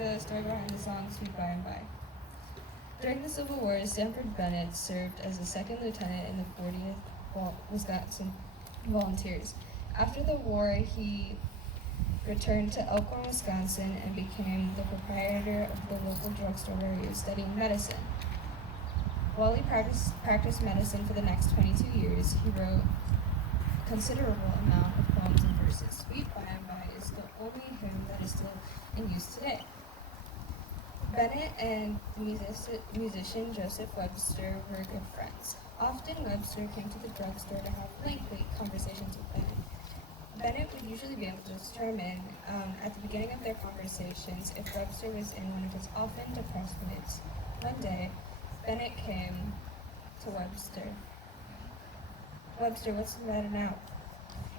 the story behind the song Sweet By and By. During the Civil War, Sanford Bennett served as a second lieutenant in the 40th Wisconsin Volunteers. After the war, he returned to Elkhorn, Wisconsin, and became the proprietor of the local drugstore where he was studying medicine. While he practiced medicine for the next 22 years, he wrote a considerable amount of poems and verses. Sweet By and By is the only hymn that is still in use today. Bennett and the musician Joseph Webster were good friends. Often Webster came to the drugstore to have lengthy conversations with Bennett. Bennett would usually be able to determine at the beginning of their conversations if Webster was in one of his often depressed moods. One day, Bennett came to Webster. "Webster, what's the matter now?"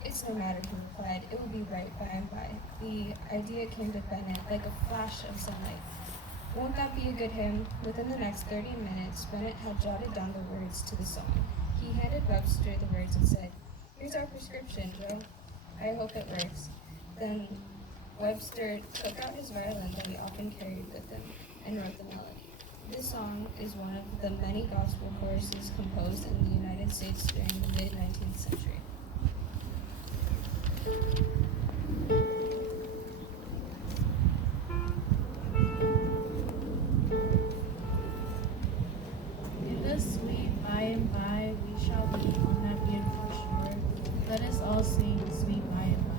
"It's no matter," he replied. "It will be right by and by." The idea came to Bennett like a flash of sunlight. Won't that be a good hymn? Within the next 30 minutes, Bennett had jotted down the words to the song. He handed Webster the words and said, "Here's our prescription, Joe. I hope it works." Then Webster took out his violin that he often carried with him and wrote the melody. This song is one of the many gospel choruses composed in the United States during the mid-19th century. In the sweet by and by we shall meet on that beautiful shore. Let us all sing sweet by and by.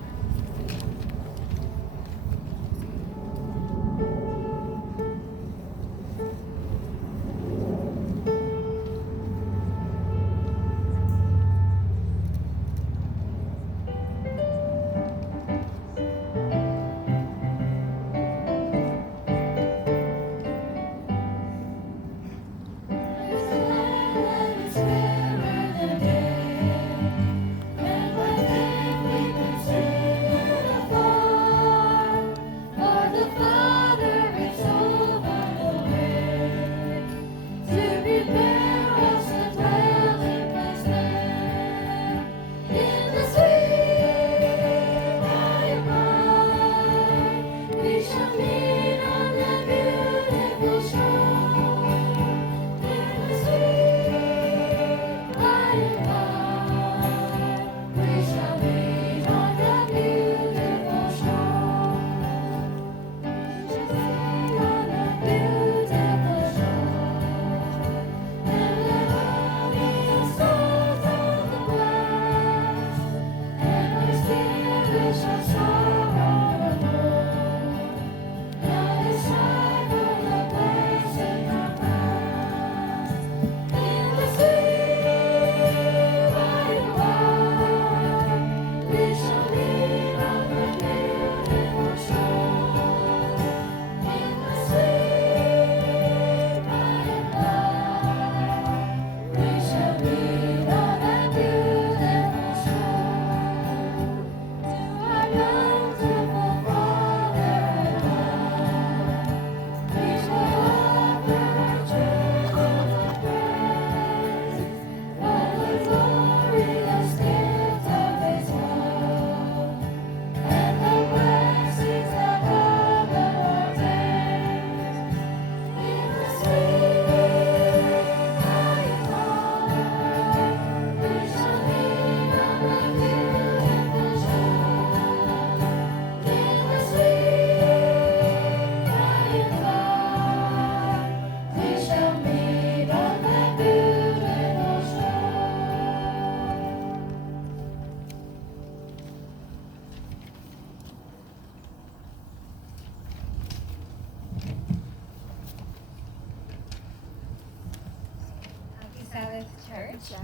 Sabbath Church.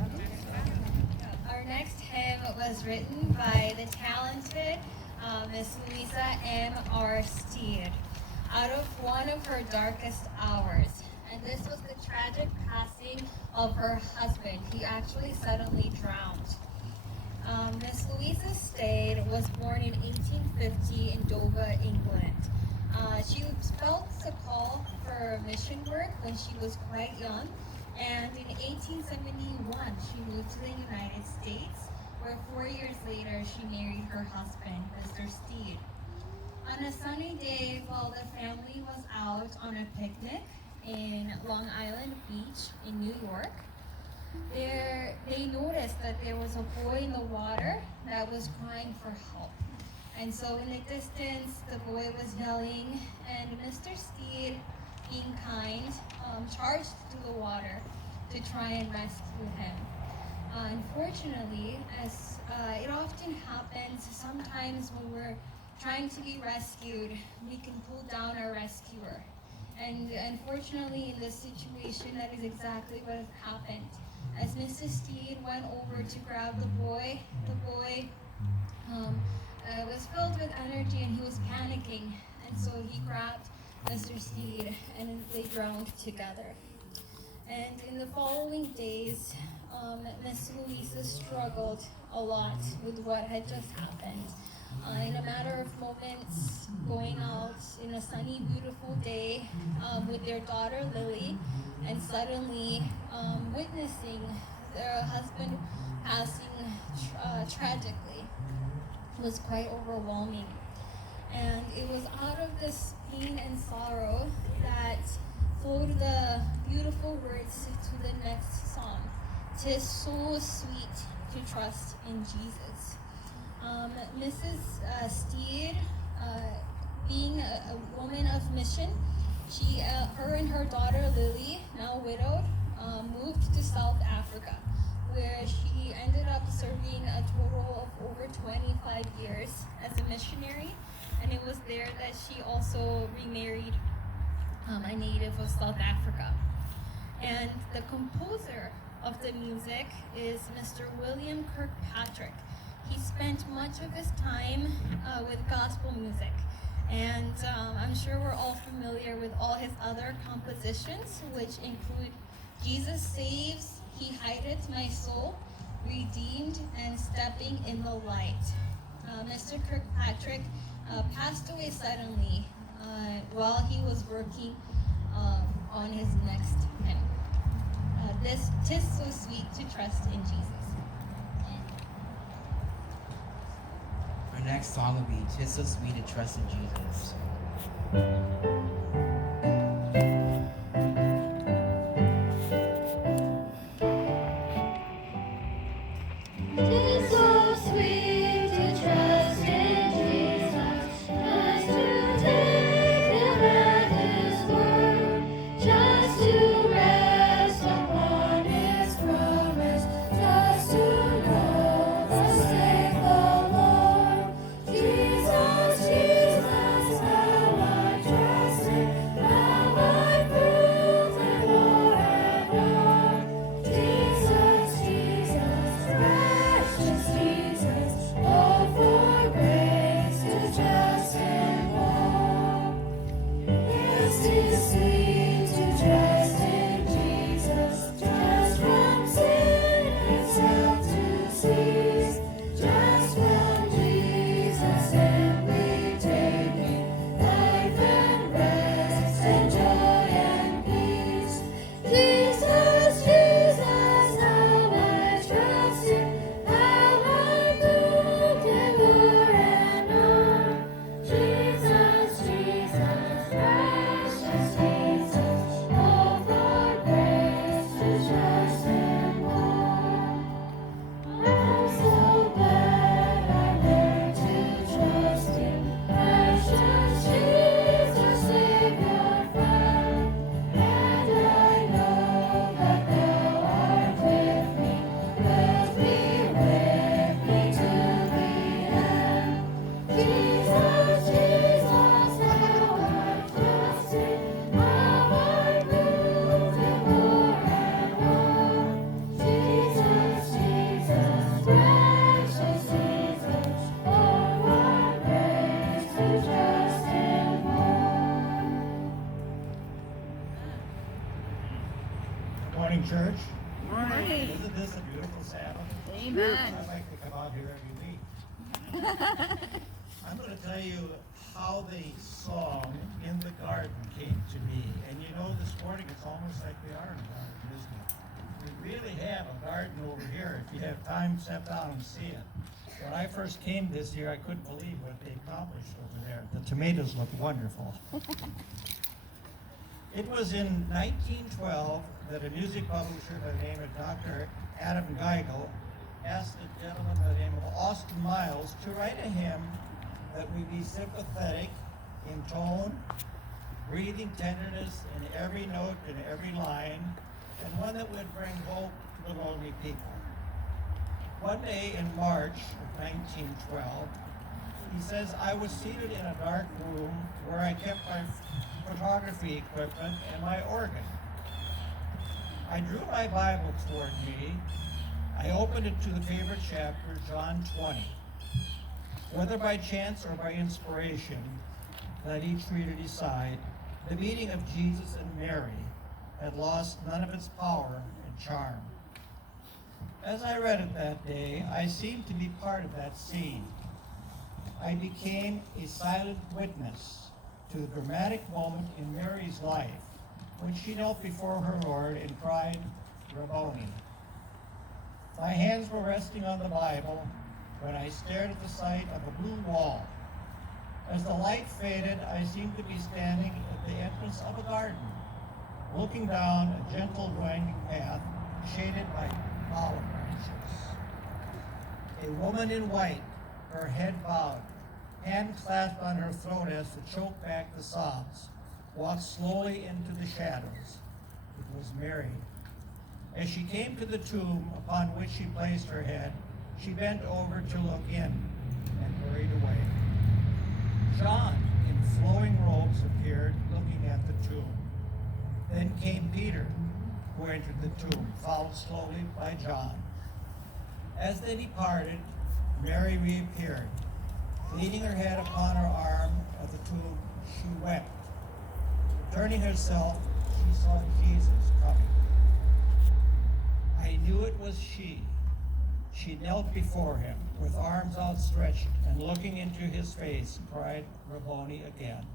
Our next hymn was written by the talented Miss Louisa M. R. Steed out of one of her darkest hours. And this was the tragic passing of her husband. He actually suddenly drowned. Miss Louisa Steed was born in 1850 in Dover, England. She felt the call for mission work when she was quite young, and in 1871 she moved to the United States, where 4 years later she married her husband, Mr. Steed. On a sunny day while the family was out on a picnic in Long Island Beach in New York. There, they noticed that there was a boy in the water that was crying for help. And so in the distance, the boy was yelling, and Mr. Steed, being kind, charged to the water to try and rescue him. Unfortunately, as it often happens, sometimes when we're trying to be rescued, we can pull down our rescuer. And unfortunately, in this situation, that is exactly what happened. As Mr. Steed went over to grab the boy was filled with energy and he was panicking. And so he grabbed Mr. Steed and they drowned together. And in the following days, Miss Louisa struggled a lot with what had just happened. In a matter of moments, going out in a sunny, beautiful day with their daughter Lily, and suddenly witnessing their husband passing tragically was quite overwhelming. And it was out of this pain and sorrow that flowed the beautiful words to the next song. "'Tis so sweet to trust in Jesus." Mrs. Steed, being a woman of mission, her and her daughter Lily, now widowed, moved to South Africa, where she ended up serving a total of over 25 years as a missionary, and it was there that she also remarried a native of South Africa. And the composer of the music is Mr. William Kirkpatrick. He spent much of his time with gospel music, and I'm sure we're all familiar with all his other compositions, which include "Jesus Saves," "He Hideth My Soul," "Redeemed," and "Stepping in the Light." Mr. Kirkpatrick passed away suddenly while he was working on his next hymn. This "'Tis so sweet to trust in Jesus." Our next song will be "'Tis so sweet to trust in Jesus." Tis so sweet to trust in Jesus, just to take Him at His word, just to rest upon His promise, just to know thus saith the Lord. Jesus, Jesus, how I trust Him, how I prove Him more and more. Jesus, Jesus, precious Jesus, oh, for grace to trust Him more. Yes, 'tis sweet to trust in Jesus, just from sin itself to cease, just from Jesus simply taking life and rest and joy and peace. Jesus, Jesus, how I trust Him, how I prove Him o'er and o'er. Jesus, Jesus, precious Jesus, oh, for grace to trust Him more. I'm so glad I learned to trust Him, precious Jesus, Savior found. And I know that Thou art with me, wilt be with me to the end. Jesus, Jesus, how I trust Him, how I prove Him o'er and o'er. Jesus, Jesus, precious Jesus, oh, what grace to trust Him more. Good morning, church. Morning. Isn't this a beautiful Sabbath? Amen. I'd like to come out here every week. I'm going to tell you how the song "In the Garden" came to me. And you know, this morning it's almost like we are in a garden, isn't it? We really have a garden over here. If you have time, step down and see it. When I first came this year, I couldn't believe what they accomplished over there. The tomatoes look wonderful. It was in 1912 that a music publisher by the name of Dr. Adam Geigel asked a gentleman by the name of Austin Miles to write a hymn that would be sympathetic in tone, breathing tenderness in every note and every line, and one that would bring hope to the lonely people. One day in March of 1912, he says, I was seated in a dark room where I kept my photography equipment and my organ. I drew my Bible toward me. I opened it to the favorite chapter, John 20. Whether by chance or by inspiration, let each reader decide, the meeting of Jesus and Mary had lost none of its power and charm. As I read it that day, I seemed to be part of that scene. I became a silent witness to the dramatic moment in Mary's life when she knelt before her Lord and cried, Rabboni. My hands were resting on the Bible when I stared at the sight of a blue wall. As the light faded, I seemed to be standing at the entrance of a garden, looking down a gentle winding path shaded by olive branches. A woman in white, her head bowed, hand clasped on her throat as to choke back the sobs, walked slowly into the shadows. It was Mary. As she came to the tomb upon which she placed her head, she bent over to look in and hurried away. John, in flowing robes, appeared, looking at the tomb. Then came Peter, who entered the tomb, followed slowly by John. As they departed, Mary reappeared. Leaning her head upon her arm of the tomb, she wept. Turning herself, she saw Jesus coming. I knew it was she. She knelt before him with arms outstretched and looking into his face, cried Rabboni again.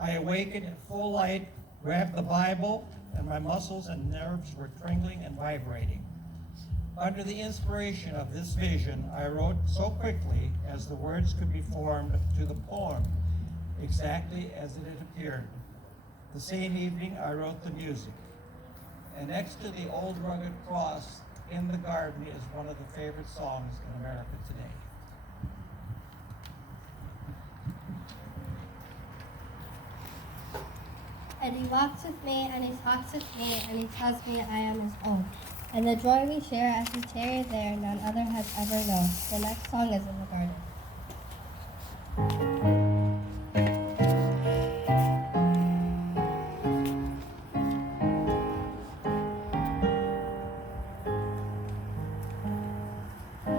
I awakened in full light, grabbed the Bible, and my muscles and nerves were tingling and vibrating. Under the inspiration of this vision, I wrote so quickly as the words could be formed to the poem, exactly as it had appeared. The same evening, I wrote the music. And next to the old rugged cross in the garden is one of the favorite songs in America today. And he walks with me, and he talks with me, and he tells me I am his own. And the joy we share as we tarry there, none other has ever known. The next song is in the garden.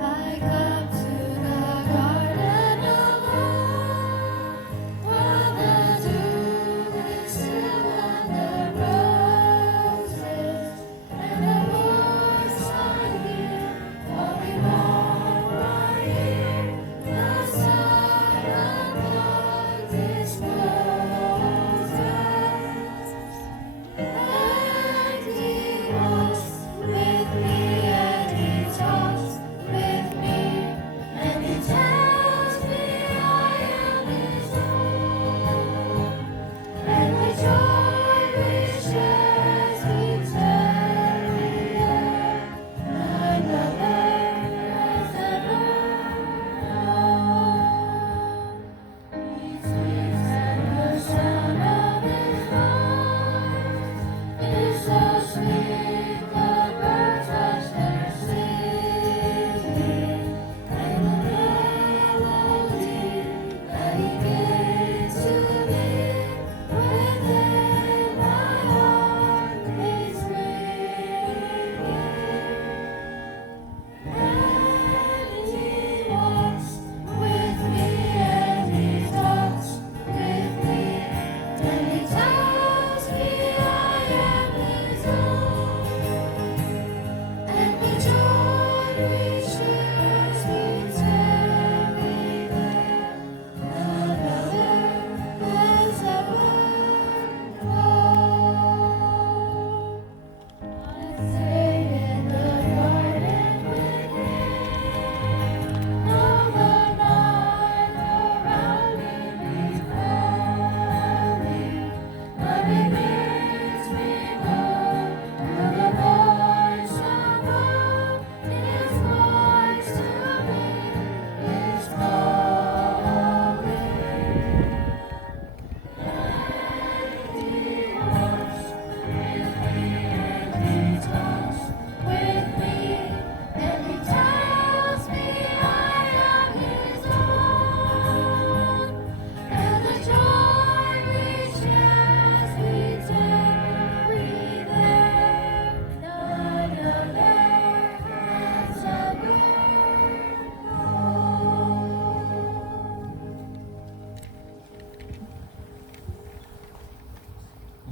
I come to the garden alone, while the dew is still on the roses, and the voice I hear falling on my ear, the silence.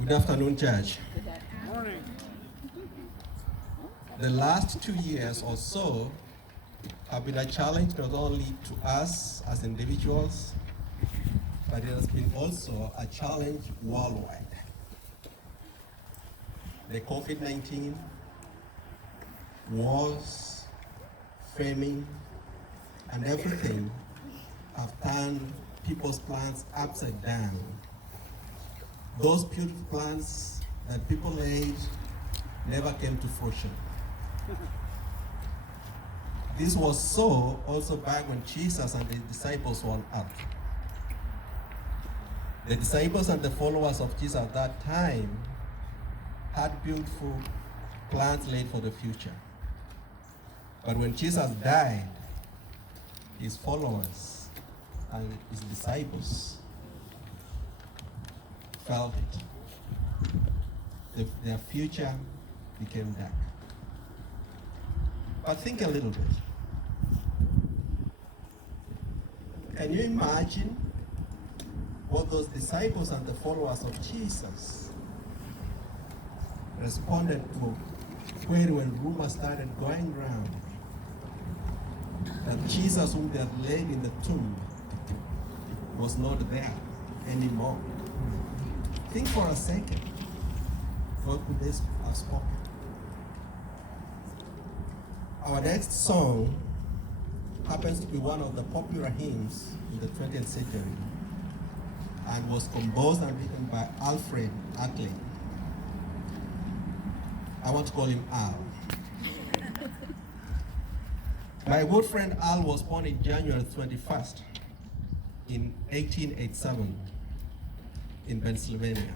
Good afternoon, church. The last 2 years or so have been a challenge not only to us as individuals, but it has been also a challenge worldwide. The COVID-19, wars, famine, and everything have turned people's plans upside down. Those beautiful plans that people laid never came to fruition. This was so also back when Jesus and the disciples were on earth. The disciples and the followers of Jesus at that time had beautiful plans laid for the future. But when Jesus died, his followers and his disciples felt it. Their future became dark. But think a little bit. Can you imagine what those disciples and the followers of Jesus responded to when rumors started going around that Jesus, whom they had laid in the tomb, was not there anymore? Think for a second. What could they have spoken? Our next song happens to be one of the popular hymns in the 20th century and was composed and written by Alfred Ackley. I want to call him Al. My good friend Al was born in January 21st in 1887 in Pennsylvania.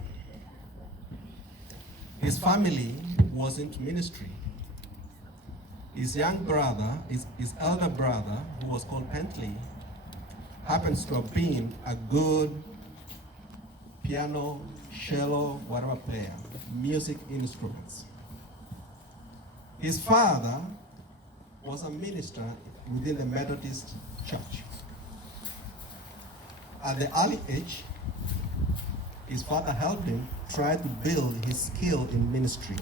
His family was into ministry. His younger brother, his elder brother, who was called Bentley, happens to have been a good piano, cello, whatever player, music instruments. His father was a minister within the Methodist Church. At the early age, his father helped him try to build his skill in ministry.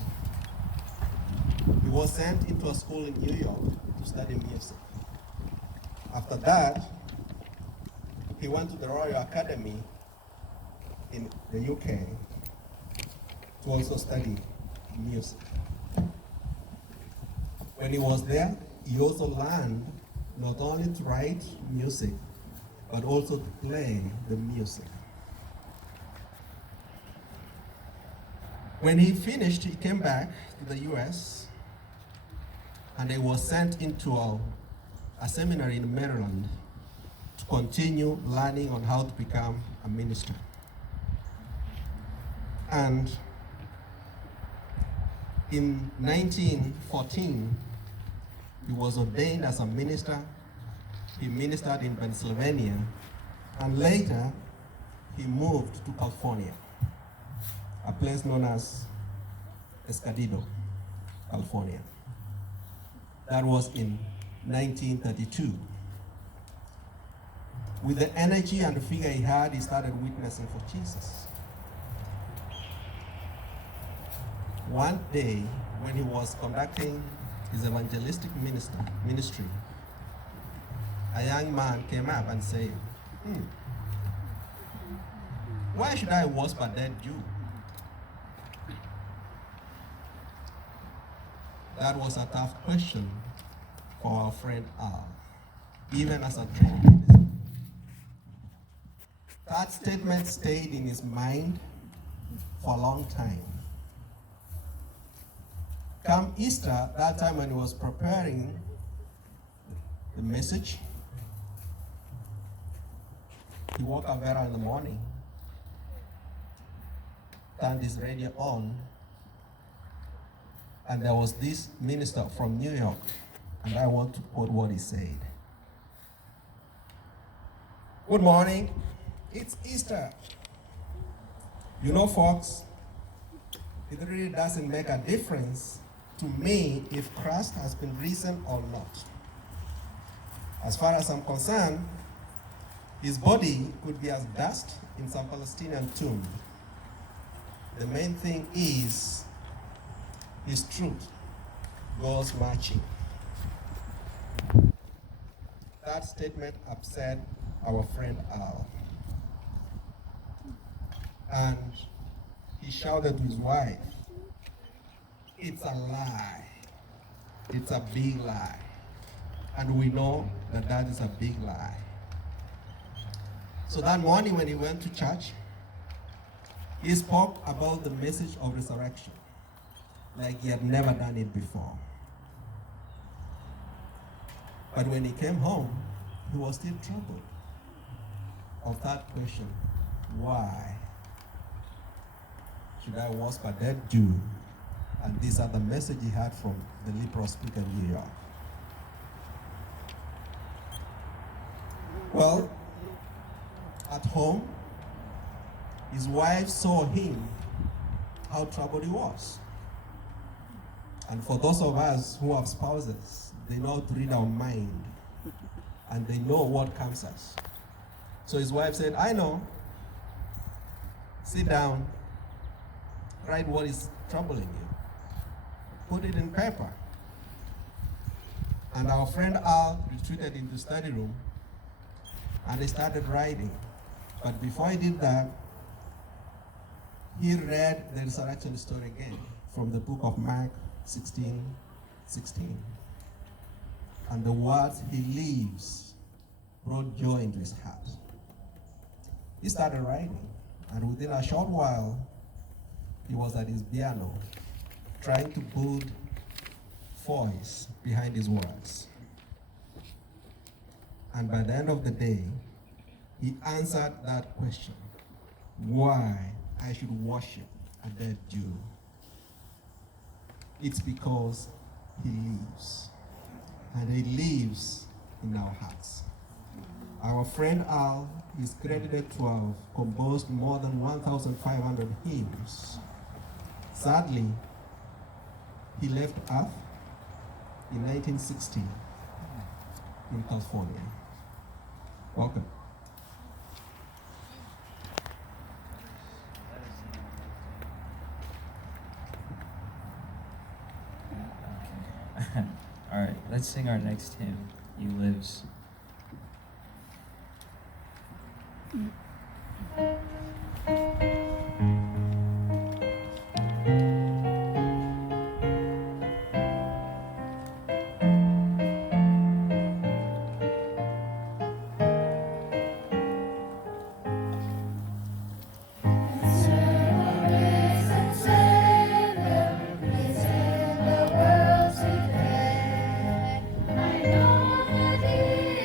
He was sent into a school in New York to study music. After that, he went to the Royal Academy in the UK to also study music. When he was there, he also learned not only to write music, but also to play the music. When he finished, he came back to the US and he was sent into a seminary in Maryland to continue learning on how to become a minister. And in 1914, he was ordained as a minister. He ministered in Pennsylvania, and later he moved to California, a place known as Escondido, California. That was in 1932. With the energy and the figure he had, he started witnessing for Jesus. One day, when he was conducting his evangelistic ministry, a young man came up and said, why should I worship a dead Jew? That was a tough question for our friend Al, even as a trained minister. That statement stayed in his mind for a long time. Come Easter, that time when he was preparing the message, he woke up early in the morning, turned his radio on, and there was this minister from New York, and I want to quote what he said. Good morning, it's Easter. You know, folks, it really doesn't make a difference to me if Christ has been risen or not. As far as I'm concerned, his body could be as dust in some Palestinian tomb. The main thing is his truth goes marching. That statement upset our friend Al. And he shouted to his wife, "It's a lie. It's a big lie." And we know that that is a big lie. So that morning when he went to church, he spoke about the message of resurrection like he had never done it before. But when he came home, he was still troubled of that question, why should I worship a dead Jew? And these are the message he had from the leprous speaker in New York. Well, at home, his wife saw him, how troubled he was. And for those of us who have spouses, they know how to read our mind and they know what comes us. So his wife said, "I know. Sit down, write what is troubling you. Put it in paper." And our friend Al retreated into the study room and he started writing. But before he did that, he read the resurrection story again from the book of Mark 16:16. And the words, "He lives," brought joy into his heart. He started writing, and within a short while, he was at his piano, trying to put voice behind his words. And by the end of the day, he answered that question, why I should worship a dead Jew. It's because he lives, and he lives in our hearts. Our friend Al is credited to have composed more than 1,500 hymns. Sadly, he left Earth in 1960 in California. Welcome. All right, let's sing our next hymn, "He Lives." I know that he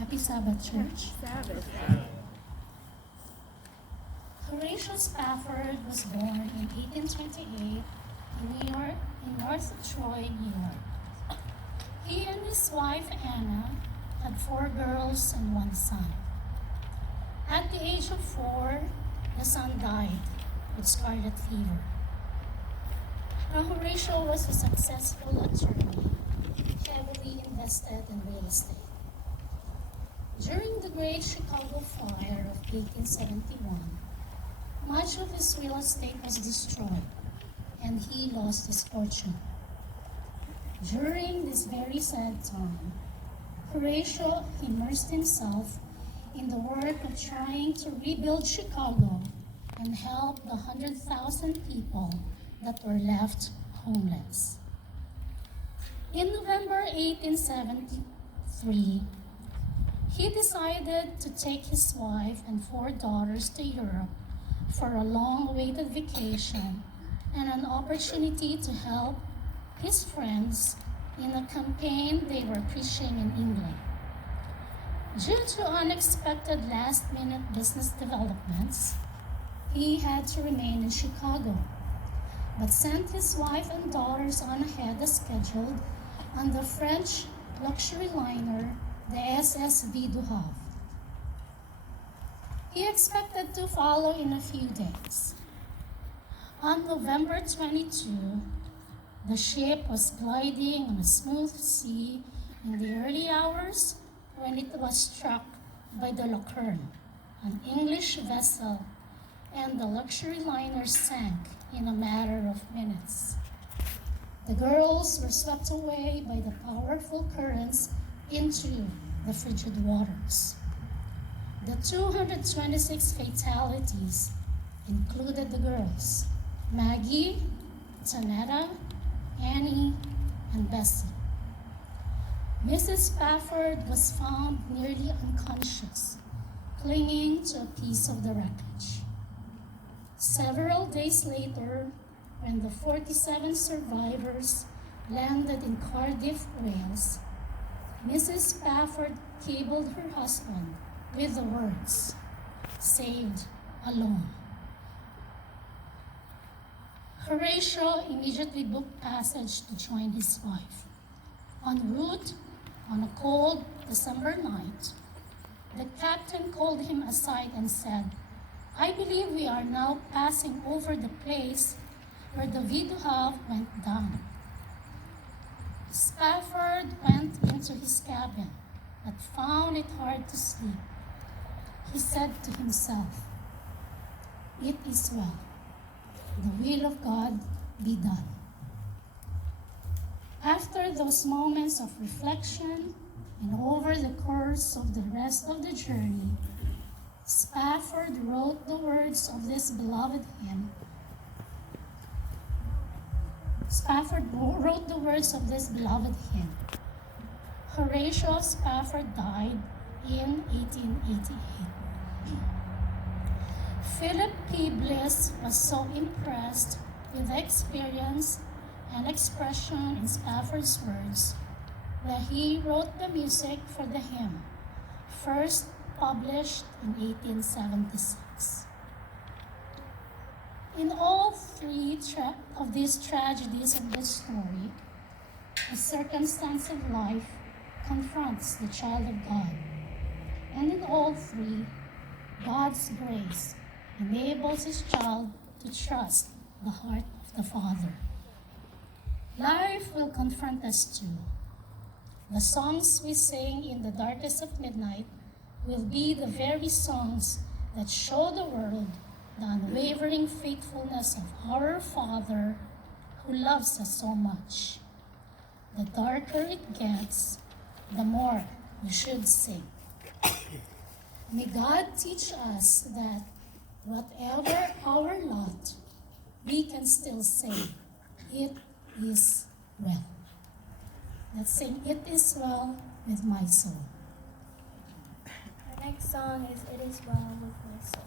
Happy Sabbath, church. Horatio Spafford was born in 1828 in New York, in North Troy, New York. He and his wife Anna had 4 girls and 1 son. At the age of 4, the son died with scarlet fever. Now Horatio was a successful attorney, heavily invested in real estate. During the Great Chicago Fire of 1871, much of his real estate was destroyed, and he lost his fortune. During this very sad time, Horatio immersed himself in the work of trying to rebuild Chicago and help the 100,000 people that were left homeless. In November 1873, he decided to take his wife and 4 daughters to Europe for a long-awaited vacation and an opportunity to help his friends in a campaign they were preaching in England. Due to unexpected last-minute business developments, he had to remain in Chicago, but sent his wife and daughters on ahead as scheduled on the French luxury liner, the SS Vie du Havre. He expected to follow in a few days. On November 22, the ship was gliding on a smooth sea in the early hours when it was struck by the Lucerne, an English vessel, and the luxury liner sank in a matter of minutes. The girls were swept away by the powerful currents into the frigid waters. The 226 fatalities included the girls, Maggie, Tanetta, Annie, and Bessie. Mrs. Spafford was found nearly unconscious, clinging to a piece of the wreckage. Several days later, when the 47 survivors landed in Cardiff, Wales, Mrs. Spafford cabled her husband with the words, "Saved alone." Horatio immediately booked passage to join his wife. En route, on a cold December night, the captain called him aside and said, "I believe we are now passing over the place where the Vie du Havre went down." Spafford went into his cabin, but found it hard to sleep. He said to himself, "It is well. The will of God be done." After those moments of reflection and over the course of the rest of the journey, Spafford wrote the words of this beloved hymn. Horatio Spafford died in 1888. Philip P. Bliss was so impressed with the experience and expression in Spafford's words that he wrote the music for the hymn, first published in 1876. In all 3 of these tragedies of this story, the circumstance of life confronts the child of God. And in all 3, God's grace enables his child to trust the heart of the Father. Life will confront us too. The songs we sing in the darkest of midnight will be the very songs that show the world the unwavering faithfulness of our Father who loves us so much. The darker it gets, the more we should sing. May God teach us that whatever our lot, we can still say, "It is well." Let's sing "It Is Well" with my soul. Our next song is "It Is Well with My Soul."